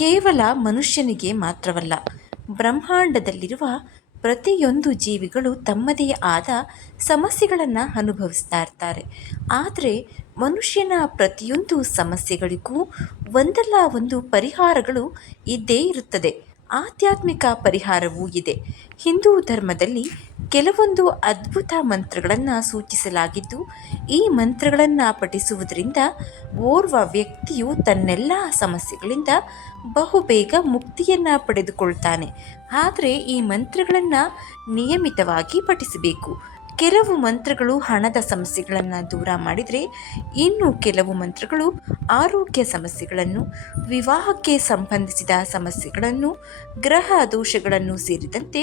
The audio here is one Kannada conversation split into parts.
ಕೇವಲ ಮನುಷ್ಯನಿಗೆ ಮಾತ್ರವಲ್ಲ, ಬ್ರಹ್ಮಾಂಡದಲ್ಲಿರುವ ಪ್ರತಿಯೊಂದು ಜೀವಿಗಳು ತಮ್ಮದೇ ಆದ ಸಮಸ್ಯೆಗಳನ್ನು ಅನುಭವಿಸ್ತಾ ಇರ್ತಾರೆ. ಆದರೆ ಮನುಷ್ಯನ ಪ್ರತಿಯೊಂದು ಸಮಸ್ಯೆಗಳಿಗೂ ಒಂದಲ್ಲ ಒಂದು ಪರಿಹಾರಗಳು ಇದ್ದೇ ಇರುತ್ತದೆ. ಆಧ್ಯಾತ್ಮಿಕ ಪರಿಹಾರವೂ ಇದೆ. ಹಿಂದೂ ಧರ್ಮದಲ್ಲಿ ಕೆಲವೊಂದು ಅದ್ಭುತ ಮಂತ್ರಗಳನ್ನು ಸೂಚಿಸಲಾಗಿದ್ದು, ಈ ಮಂತ್ರಗಳನ್ನು ಪಠಿಸುವುದರಿಂದ ಓರ್ವ ವ್ಯಕ್ತಿಯು ತನ್ನೆಲ್ಲ ಸಮಸ್ಯೆಗಳಿಂದ ಬಹುಬೇಗ ಮುಕ್ತಿಯನ್ನು ಪಡೆದುಕೊಳ್ತಾನೆ. ಆದರೆ ಈ ಮಂತ್ರಗಳನ್ನು ನಿಯಮಿತವಾಗಿ ಪಠಿಸಬೇಕು. ಕೆಲವು ಮಂತ್ರಗಳು ಹಣದ ಸಮಸ್ಯೆಗಳನ್ನು ದೂರ ಮಾಡಿದರೆ, ಇನ್ನು ಕೆಲವು ಮಂತ್ರಗಳು ಆರೋಗ್ಯ ಸಮಸ್ಯೆಗಳನ್ನು, ವಿವಾಹಕ್ಕೆ ಸಂಬಂಧಿಸಿದ ಸಮಸ್ಯೆಗಳನ್ನು, ಗ್ರಹ ದೋಷಗಳನ್ನು ಸೇರಿದಂತೆ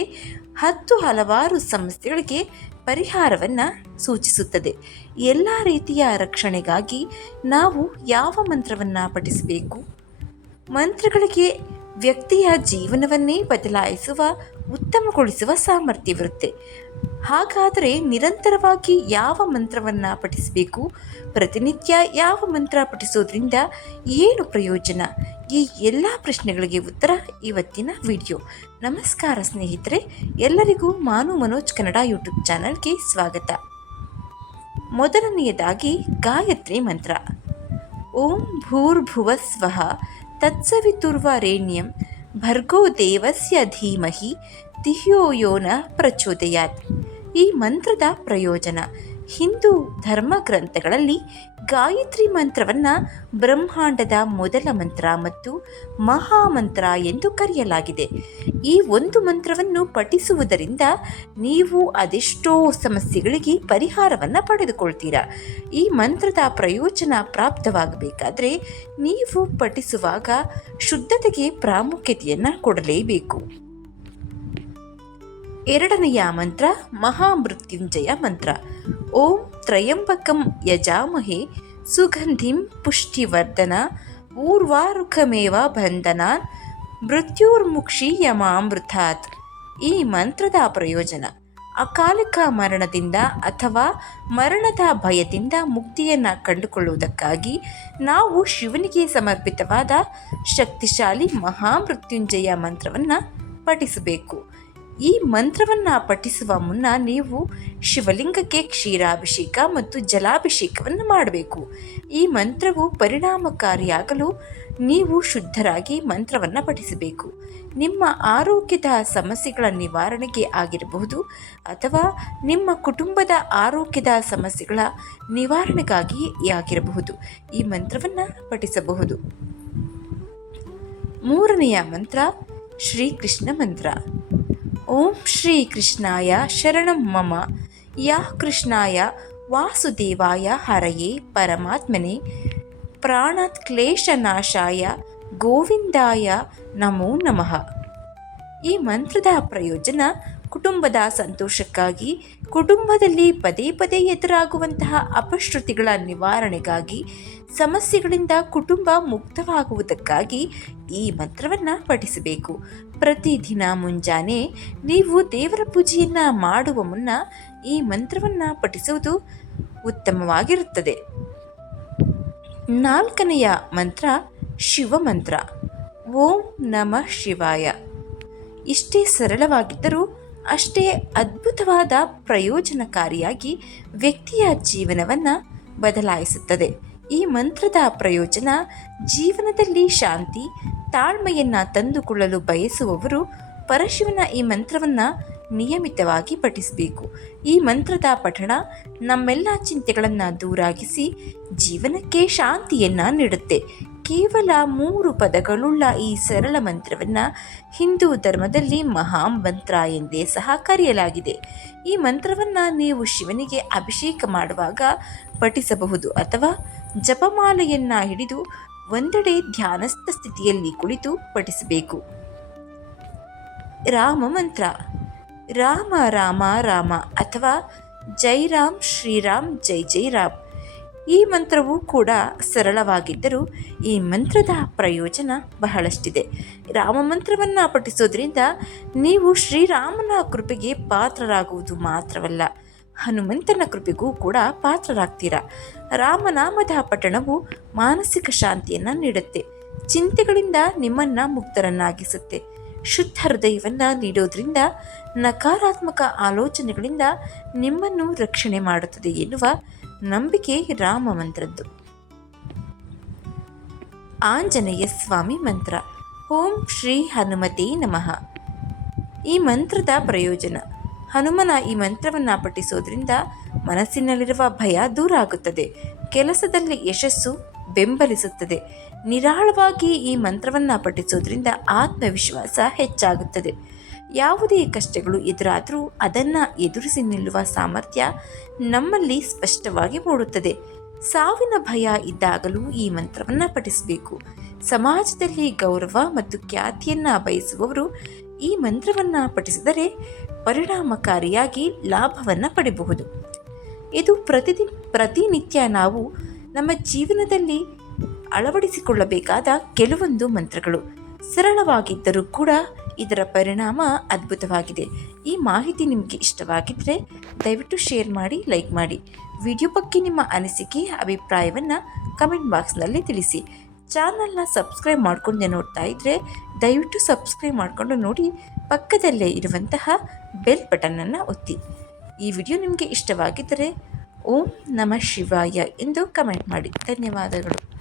ಹಲವಾರು ಸಮಸ್ಯೆಗಳಿಗೆ ಪರಿಹಾರವನ್ನು ಸೂಚಿಸುತ್ತದೆ. ಎಲ್ಲ ರೀತಿಯ ರಕ್ಷಣೆಗಾಗಿ ನಾವು ಯಾವ ಮಂತ್ರವನ್ನು ಪಠಿಸಬೇಕು? ಮಂತ್ರಗಳಿಗೆ ವ್ಯಕ್ತಿಯ ಜೀವನವನ್ನೇ ಬದಲಾಯಿಸುವ, ಉತ್ತಮಗೊಳಿಸುವ ಸಾಮರ್ಥ್ಯವಿರುತ್ತೆ. ಹಾಗಾದರೆ ನಿರಂತರವಾಗಿ ಯಾವ ಮಂತ್ರವನ್ನು ಪಠಿಸಬೇಕು? ಪ್ರತಿನಿತ್ಯ ಯಾವ ಮಂತ್ರ ಪಠಿಸೋದ್ರಿಂದ ಏನು ಪ್ರಯೋಜನ? ಈ ಎಲ್ಲ ಪ್ರಶ್ನೆಗಳಿಗೆ ಉತ್ತರ ಇವತ್ತಿನ ವಿಡಿಯೋ. ನಮಸ್ಕಾರ ಸ್ನೇಹಿತರೆ, ಎಲ್ಲರಿಗೂ ಮಾನು ಮನೋಜ್ ಕನ್ನಡ ಯೂಟ್ಯೂಬ್ ಚಾನಲ್ಗೆ ಸ್ವಾಗತ. ಮೊದಲನೆಯದಾಗಿ ಗಾಯತ್ರಿ ಮಂತ್ರ. ಓಂ ಭೂರ್ಭುವಃ ಸ್ವಃ ತತ್ಸವಿತುರ್ವರೆಣ್ಯಂ ಭರ್ಗೋ ದೇವಸ್ಯ ಧೀಮಹಿ ಧಿಯೋ ಯೋ ನ ಪ್ರಚೋದಯಾತ್. ಈ ಮಂತ್ರದ ಪ್ರಯೋಜನ. ಹಿಂದೂ ಧರ್ಮ ಗ್ರಂಥಗಳಲ್ಲಿ ಗಾಯತ್ರಿ ಮಂತ್ರವನ್ನು ಬ್ರಹ್ಮಾಂಡದ ಮೊದಲ ಮಂತ್ರ ಮತ್ತು ಮಹಾಮಂತ್ರ ಎಂದು ಕರೆಯಲಾಗಿದೆ. ಈ ಒಂದು ಮಂತ್ರವನ್ನು ಪಠಿಸುವುದರಿಂದ ನೀವು ಅದೆಷ್ಟೋ ಸಮಸ್ಯೆಗಳಿಗೆ ಪರಿಹಾರವನ್ನು ಪಡೆದುಕೊಳ್ತೀರಾ. ಈ ಮಂತ್ರದ ಪ್ರಯೋಜನ ಪ್ರಾಪ್ತವಾಗಬೇಕಾದರೆ ನೀವು ಪಠಿಸುವಾಗ ಶುದ್ಧತೆಗೆ ಪ್ರಾಮುಖ್ಯತೆಯನ್ನು ಕೊಡಲೇಬೇಕು. ಎರಡನೆಯ ಮಂತ್ರ ಮಹಾಮೃತ್ಯುಂಜಯ ಮಂತ್ರ. ಓಂ ತ್ರಯಂಬಕಂ ಯಜಾಮಹೇ ಸುಗಂಧಿಂ ಪುಷ್ಟಿವರ್ಧನ ಊರ್ವಾರುಕಮೇವ ಬಂಧನಾನ್ ಮೃತ್ಯುರ್ಮುಕ್ಷೀಯಮಾಮೃತಾತ್. ಈ ಮಂತ್ರದ ಪ್ರಯೋಜನ. ಅಕಾಲಿಕ ಮರಣದಿಂದ ಅಥವಾ ಮರಣದ ಭಯದಿಂದ ಮುಕ್ತಿಯನ್ನು ಕಂಡುಕೊಳ್ಳುವುದಕ್ಕಾಗಿ ನಾವು ಶಿವನಿಗೆ ಸಮರ್ಪಿತವಾದ ಶಕ್ತಿಶಾಲಿ ಮಹಾಮೃತ್ಯುಂಜಯ ಮಂತ್ರವನ್ನು ಪಠಿಸಬೇಕು. ಈ ಮಂತ್ರವನ್ನು ಪಠಿಸುವ ಮುನ್ನ ನೀವು ಶಿವಲಿಂಗಕ್ಕೆ ಕ್ಷೀರಾಭಿಷೇಕ ಮತ್ತು ಜಲಾಭಿಷೇಕವನ್ನು ಮಾಡಬೇಕು. ಈ ಮಂತ್ರವು ಪರಿಣಾಮಕಾರಿಯಾಗಲು ನೀವು ಶುದ್ಧರಾಗಿ ಮಂತ್ರವನ್ನು ಪಠಿಸಬೇಕು. ನಿಮ್ಮ ಆರೋಗ್ಯದ ಸಮಸ್ಯೆಗಳ ನಿವಾರಣೆಗೆ ಆಗಿರಬಹುದು ಅಥವಾ ನಿಮ್ಮ ಕುಟುಂಬದ ಆರೋಗ್ಯದ ಸಮಸ್ಯೆಗಳ ನಿವಾರಣೆಗಾಗಿ ಆಗಿರಬಹುದು ಈ ಮಂತ್ರವನ್ನು ಪಠಿಸಬಹುದು. ಮೂರನೆಯ ಮಂತ್ರ ಶ್ರೀಕೃಷ್ಣ ಮಂತ್ರ. ಓಂ ಶ್ರೀ ಕೃಷ್ಣಾಯ ಶರಣಂ ಮಮ ಯಾ ಕೃಷ್ಣಾಯ ವಾಸುದೇವಾಯ ಹರಯೇ ಪರಮಾತ್ಮನೆ ಪ್ರಾಣಾತ್ ಕ್ಲೇಶನಾಶಾಯ ಗೋವಿಂದಾಯ ನಮೋ ನಮಃ. ಈ ಮಂತ್ರದ ಪ್ರಯೋಜನ. ಕುಟುಂಬದ ಸಂತೋಷಕ್ಕಾಗಿ, ಕುಟುಂಬದಲ್ಲಿ ಪದೇ ಪದೇ ಎದುರಾಗುವಂತಹ ಅಪಶ್ರುತಿಗಳ ನಿವಾರಣೆಗಾಗಿ, ಸಮಸ್ಯೆಗಳಿಂದ ಕುಟುಂಬ ಮುಕ್ತವಾಗುವುದಕ್ಕಾಗಿ ಈ ಮಂತ್ರವನ್ನು ಪಠಿಸಬೇಕು. ಪ್ರತಿದಿನ ಮುಂಜಾನೆ ನೀವು ದೇವರ ಪೂಜೆಯನ್ನು ಮಾಡುವ ಮುನ್ನ ಈ ಮಂತ್ರವನ್ನು ಪಠಿಸುವುದು ಉತ್ತಮವಾಗಿರುತ್ತದೆ. ನಾಲ್ಕನೆಯ ಮಂತ್ರ ಶಿವಮಂತ್ರ. ಓಂ ನಮಃ ಶಿವಾಯ. ಇಷ್ಟೇ ಸರಳವಾಗಿದ್ದರೂ ಅಷ್ಟೇ ಅದ್ಭುತವಾದ ಪ್ರಯೋಜನಕಾರಿಯಾಗಿ ವ್ಯಕ್ತಿಯ ಜೀವನವನ್ನು ಬದಲಾಯಿಸುತ್ತದೆ. ಈ ಮಂತ್ರದ ಪ್ರಯೋಜನ. ಜೀವನದಲ್ಲಿ ಶಾಂತಿ, ತಾಳ್ಮೆಯನ್ನು ತಂದುಕೊಳ್ಳಲು ಬಯಸುವವರು ಪರಶಿವನ ಈ ಮಂತ್ರವನ್ನು ನಿಯಮಿತವಾಗಿ ಪಠಿಸಬೇಕು. ಈ ಮಂತ್ರದ ಪಠಣ ನಮ್ಮೆಲ್ಲ ಚಿಂತೆಗಳನ್ನು ದೂರಾಗಿಸಿ ಜೀವನಕ್ಕೆ ಶಾಂತಿಯನ್ನು ನೀಡುತ್ತೆ. ಕೇವಲ 3 ಪದಗಳುಳ್ಳ ಈ ಸರಳ ಮಂತ್ರವನ್ನು ಹಿಂದೂ ಧರ್ಮದಲ್ಲಿ ಮಹಾಮಂತ್ರ ಎಂದೇ ಸಹ ಕರೆಯಲಾಗಿದೆ. ಈ ಮಂತ್ರವನ್ನು ನೀವು ಶಿವನಿಗೆ ಅಭಿಷೇಕ ಮಾಡುವಾಗ ಪಠಿಸಬಹುದು ಅಥವಾ ಜಪಮಾಲೆಯನ್ನು ಹಿಡಿದು ಒಂದೆಡೆ ಧ್ಯಾನಸ್ಥ ಸ್ಥಿತಿಯಲ್ಲಿ ಕುಳಿತು ಪಠಿಸಬೇಕು. ರಾಮ ಮಂತ್ರ. ರಾಮ ರಾಮ ರಾಮ ಅಥವಾ ಜೈ ರಾಮ್ ಶ್ರೀರಾಮ್ ಜೈ ಜೈ ರಾಮ್. ಈ ಮಂತ್ರವೂ ಕೂಡ ಸರಳವಾಗಿದ್ದರೂ ಈ ಮಂತ್ರದ ಪ್ರಯೋಜನ ಬಹಳಷ್ಟಿದೆ. ರಾಮ ಮಂತ್ರವನ್ನು ಪಠಿಸೋದ್ರಿಂದ ನೀವು ಶ್ರೀರಾಮನ ಕೃಪೆಗೆ ಪಾತ್ರರಾಗುವುದು ಮಾತ್ರವಲ್ಲ, ಹನುಮಂತನ ಕೃಪೆಗೂ ಕೂಡ ಪಾತ್ರರಾಗ್ತೀರಾ. ರಾಮನಾಮದ ಪಠಣವು ಮಾನಸಿಕ ಶಾಂತಿಯನ್ನು ನೀಡುತ್ತೆ. ಚಿಂತೆಗಳಿಂದ ನಿಮ್ಮನ್ನು ಮುಕ್ತರನ್ನಾಗಿಸುತ್ತೆ. ಶುದ್ಧ ಹೃದಯವನ್ನು ನೀಡೋದ್ರಿಂದ ನಕಾರಾತ್ಮಕ ಆಲೋಚನೆಗಳಿಂದ ನಿಮ್ಮನ್ನು ರಕ್ಷಣೆ ಮಾಡುತ್ತದೆ ಎನ್ನುವ ನಂಬಿಕೆ ರಾಮ ಮಂತ್ರದ್ದು. ಆಂಜನೇಯ ಸ್ವಾಮಿ ಮಂತ್ರ. ಓಂ ಶ್ರೀ ಹನುಮತೇ ನಮಃ. ಈ ಮಂತ್ರದ ಪ್ರಯೋಜನ. ಹನುಮನ ಈ ಮಂತ್ರವನ್ನು ಪಠಿಸೋದ್ರಿಂದ ಮನಸ್ಸಿನಲ್ಲಿರುವ ಭಯ ದೂರ ಆಗುತ್ತದೆ. ಕೆಲಸದಲ್ಲಿ ಯಶಸ್ಸು ಬೆಂಬಲಿಸುತ್ತದೆ. ನಿರಾಳವಾಗಿ ಈ ಮಂತ್ರವನ್ನು ಪಠಿಸೋದ್ರಿಂದ ಆತ್ಮವಿಶ್ವಾಸ ಹೆಚ್ಚಾಗುತ್ತದೆ. ಯಾವುದೇ ಕಷ್ಟಗಳು ಎದುರಾದರೂ ಅದನ್ನು ಎದುರಿಸಿ ನಿಲ್ಲುವ ಸಾಮರ್ಥ್ಯ ನಮ್ಮಲ್ಲಿ ಸ್ಪಷ್ಟವಾಗಿ ಮೂಡುತ್ತದೆ. ಸಾವಿನ ಭಯ ಇದ್ದಾಗಲೂ ಈ ಮಂತ್ರವನ್ನು ಪಠಿಸಬೇಕು. ಸಮಾಜದಲ್ಲಿ ಗೌರವ ಮತ್ತು ಖ್ಯಾತಿಯನ್ನು ಬಯಸುವವರು ಈ ಮಂತ್ರವನ್ನು ಪಠಿಸಿದರೆ ಪರಿಣಾಮಕಾರಿಯಾಗಿ ಲಾಭವನ್ನು ಪಡೆಯಬಹುದು. ಇದು ಪ್ರತಿನಿತ್ಯ ನಾವು ನಮ್ಮ ಜೀವನದಲ್ಲಿ ಅಳವಡಿಸಿಕೊಳ್ಳಬೇಕಾದ ಕೆಲವೊಂದು ಮಂತ್ರಗಳು. ಸರಳವಾಗಿದ್ದರೂ ಕೂಡ ಇದರ ಪರಿಣಾಮ ಅದ್ಭುತವಾಗಿದೆ. ಈ ಮಾಹಿತಿ ನಿಮಗೆ ಇಷ್ಟವಾಗಿದ್ದರೆ ದಯವಿಟ್ಟು ಶೇರ್ ಮಾಡಿ, ಲೈಕ್ ಮಾಡಿ. ವಿಡಿಯೋ ಬಗ್ಗೆ ನಿಮ್ಮ ಅನಿಸಿಕೆ ಅಭಿಪ್ರಾಯವನ್ನು ಕಮೆಂಟ್ ಬಾಕ್ಸ್ನಲ್ಲಿ ತಿಳಿಸಿ. ಚಾನಲ್ನ ಸಬ್ಸ್ಕ್ರೈಬ್ ಮಾಡ್ಕೊಂಡು ನೋಡ್ತಾ ಇದ್ದರೆ ದಯವಿಟ್ಟು ಸಬ್ಸ್ಕ್ರೈಬ್ ಮಾಡಿಕೊಂಡು ನೋಡಿ. ಪಕ್ಕದಲ್ಲೇ ಇರುವಂತಹ ಬೆಲ್ ಬಟನನ್ನು ಒತ್ತಿ. ಈ ವಿಡಿಯೋ ನಿಮಗೆ ಇಷ್ಟವಾಗಿದ್ದರೆ ಓಂ ನಮಃ ಶಿವಾಯ ಎಂದು ಕಮೆಂಟ್ ಮಾಡಿ. ಧನ್ಯವಾದಗಳು.